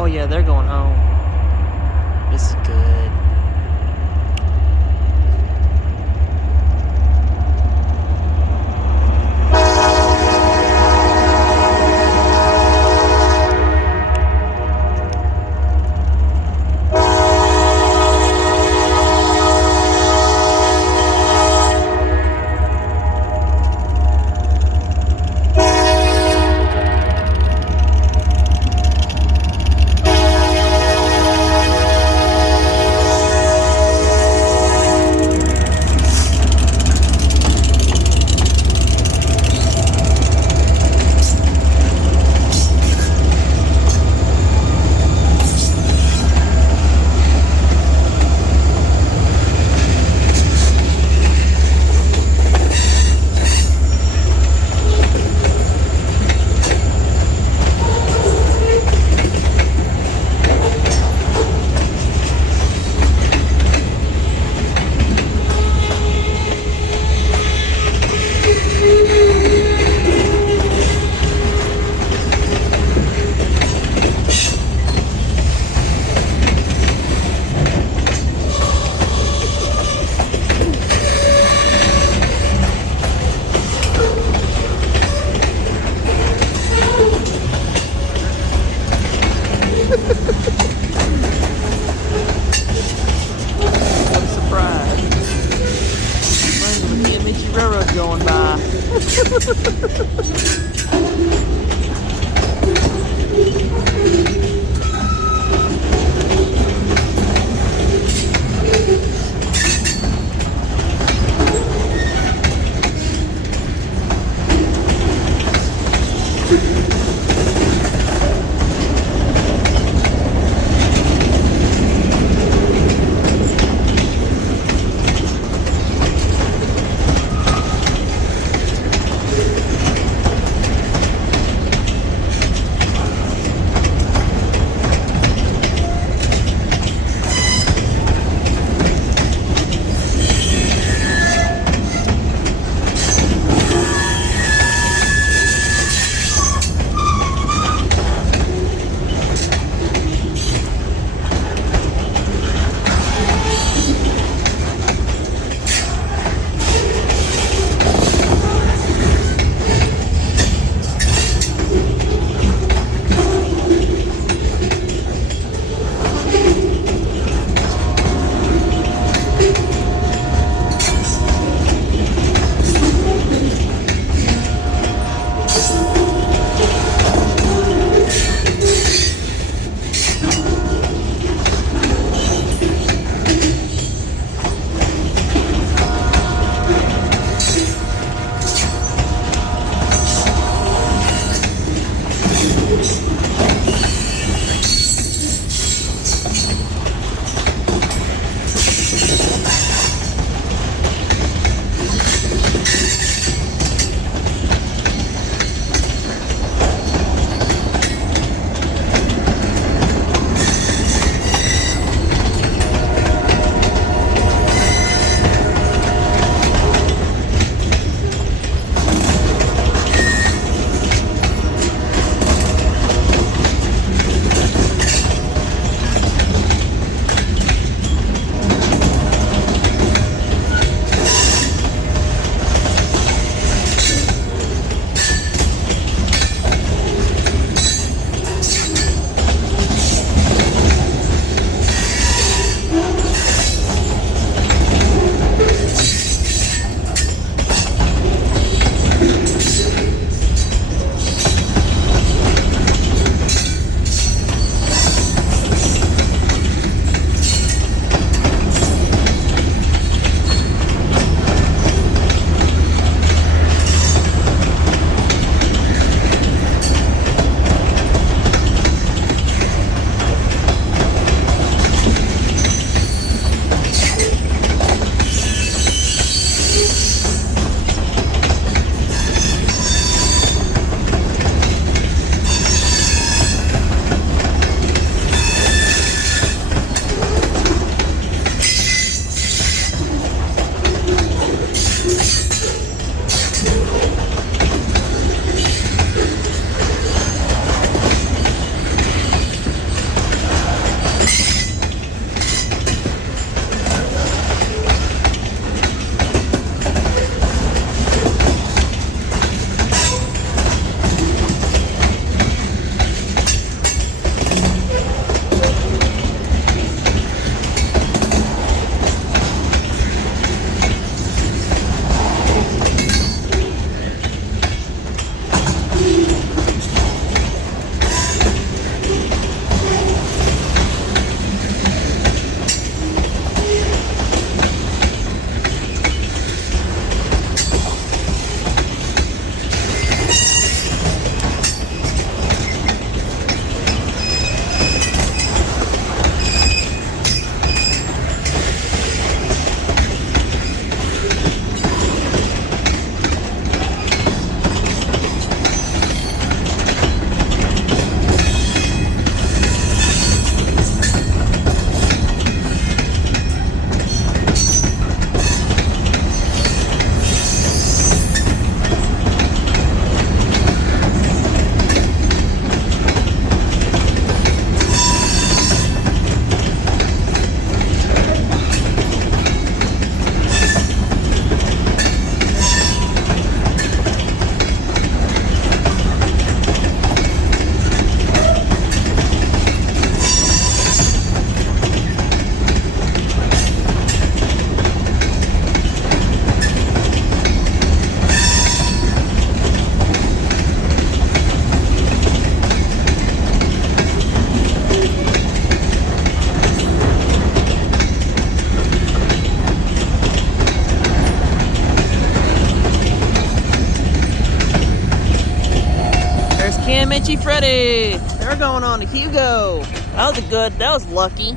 Oh yeah, they're going home. This is good. What a surprise. Running with kiamichi railroad going by. Kiamichi Freddy. They're going on to Hugo. That was lucky.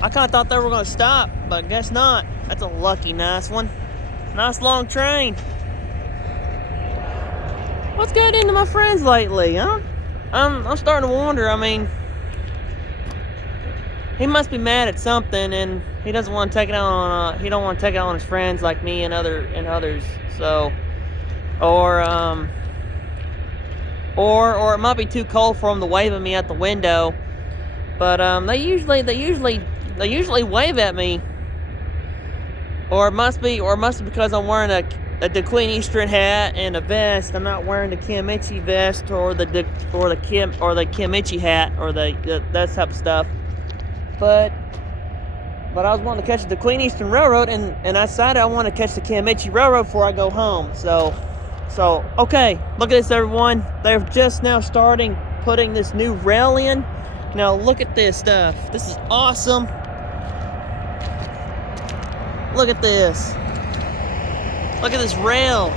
I kind of thought they were going to stop, but I guess not. That's a lucky nice one. Nice long train. What's got into my friends lately, huh? I'm starting to wonder. I mean, he must be mad at something, and he doesn't want to take it out on. He don't want to take it out on his friends like me and others. So, or it might be too cold for him to wave at me at the window. But they usually wave at me. Or it must be because I'm wearing the Queen Eastern hat and a vest. I'm not wearing the Kiamichi vest or the Kiamichi hat or that type of stuff. But I was wanting to catch the Queen Eastern Railroad, and I decided I want to catch the Kiamichi Railroad before I go home. So okay, look at this, everyone. They're just now starting putting this new rail in. Now look at this stuff. This is awesome. Look at this. Look at this rail.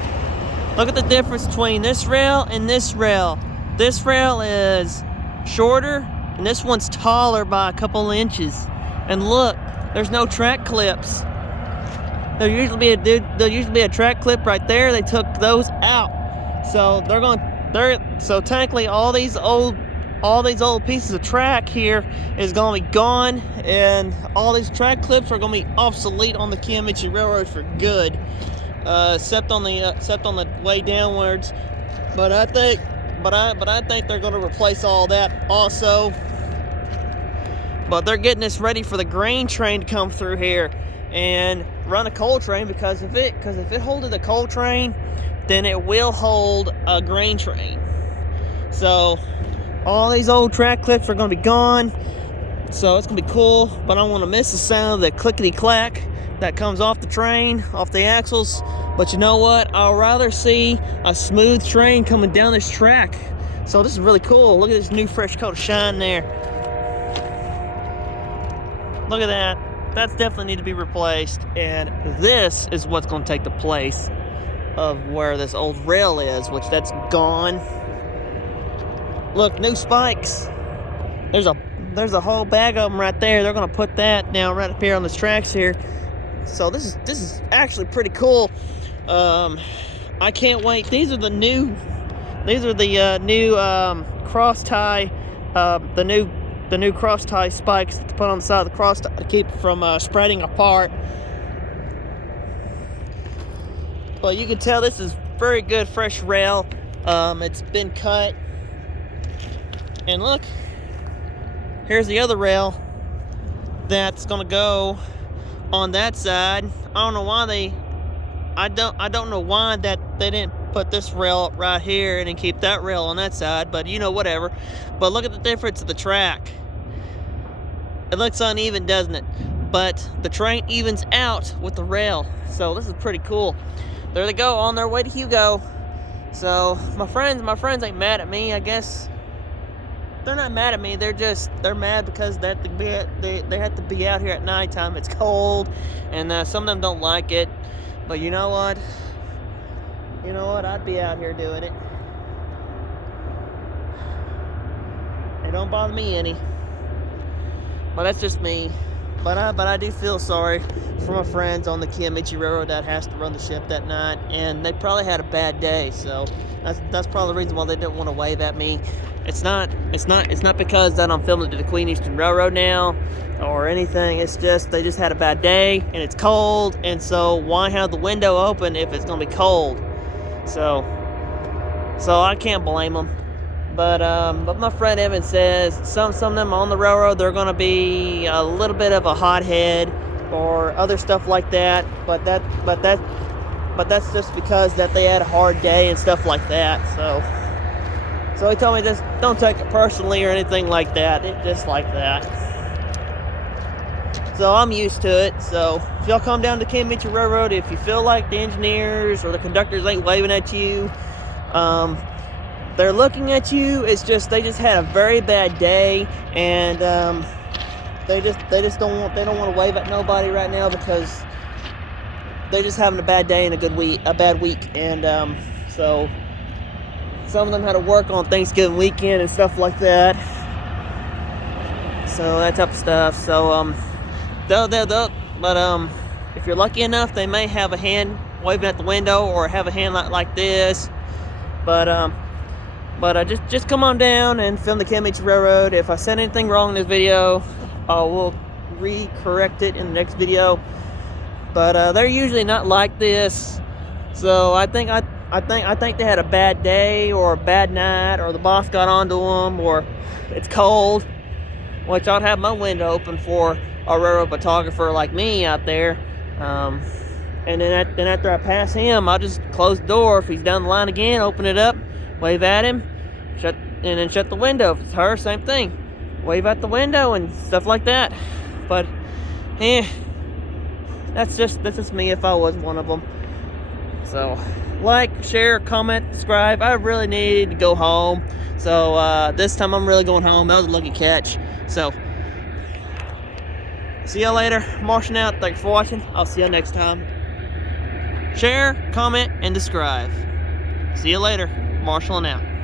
Look at the difference between this rail and this rail. This rail is shorter, and this one's taller by a couple inches. And look, there's no track clips. There'll usually be a track clip right there. They took those out. So so technically all these old pieces of track here is going to be gone, and all these track clips are going to be obsolete on the Kiamichi Railroad for good, except on the way downwards. But I think they're going to replace all that also. But they're getting this ready for the grain train to come through here and run a coal train, because if it holded a coal train, then it will hold a grain train. So all these old track clips are going to be gone, so it's going to be cool, but I don't want to miss the sound of the clickety-clack that comes off the train, off the axles. But you know what? I'll rather see a smooth train coming down this track. So this is really cool. Look at this new fresh coat of shine there. Look at that. That's definitely need to be replaced, and this is what's going to take the place of where this old rail is, which that's gone. Look, new spikes. There's a whole bag of them right there. They're gonna put that now right up here on the tracks here. So this is actually pretty cool. I can't wait. These are the new cross tie, the new cross tie spikes to put on the side of the cross tie to keep it from spreading apart. But you can tell this is very good fresh rail. It's been cut. And look, here's the other rail that's gonna go on that side. I don't know why I don't know why that they didn't put this rail right here and then keep that rail on that side, but you know, whatever. But look at the difference of the track. It looks uneven, doesn't it? But the train evens out with the rail. So this is pretty cool. There they go, on their way to Hugo. So my friends ain't mad at me, I guess. They're not mad at me. They're mad because they have to be out here at nighttime. It's cold, and some of them don't like it. But you know what? I'd be out here doing it. It don't bother me any. But that's just me. But I do feel sorry for my friends on the Kiamichi Railroad that has to run the ship that night, and they probably had a bad day. So that's probably the reason why they didn't want to wave at me. It's not because that I'm filming to the Queen Eastern Railroad now or anything. It's just they just had a bad day and it's cold, and so why have the window open if it's gonna be cold? So I can't blame them. But my friend Evan says some of them on the railroad, they're gonna be a little bit of a hothead or other stuff like that. But that's just because that they had a hard day and stuff like that. So he told me just don't take it personally or anything like that. It's just like that. So I'm used to it. So if y'all come down to Kiamichi Railroad, if you feel like the engineers or the conductors ain't waving at you, they're looking at you. It's just they just had a very bad day, and they don't want to wave at nobody right now because they're just having a bad day and a bad week, and so Some of them had to work on Thanksgiving weekend and stuff like that. So that type of stuff. So but if you're lucky enough, they may have a hand waving at the window or have a hand like this. But just come on down and film the Kiamichi Railroad. If I said anything wrong in this video, I will correct it in the next video. But they're usually not like this. So I think they had a bad day or a bad night, or the boss got onto them, or it's cold, which I'd have my window open for a railroad photographer like me out there. And then after I pass him, I'll just close the door. If he's down the line again, open it up, wave at him, and then shut the window. If it's her, same thing, wave out the window and stuff like that. But that's just me if I was one of them. So like, share, comment, subscribe. I really need to go home, so this time I'm really going home. That was a lucky catch. So see y'all later. Marshing out. Thanks for watching. I'll see you next time. Share, comment, and subscribe. See you later. Marshalling out.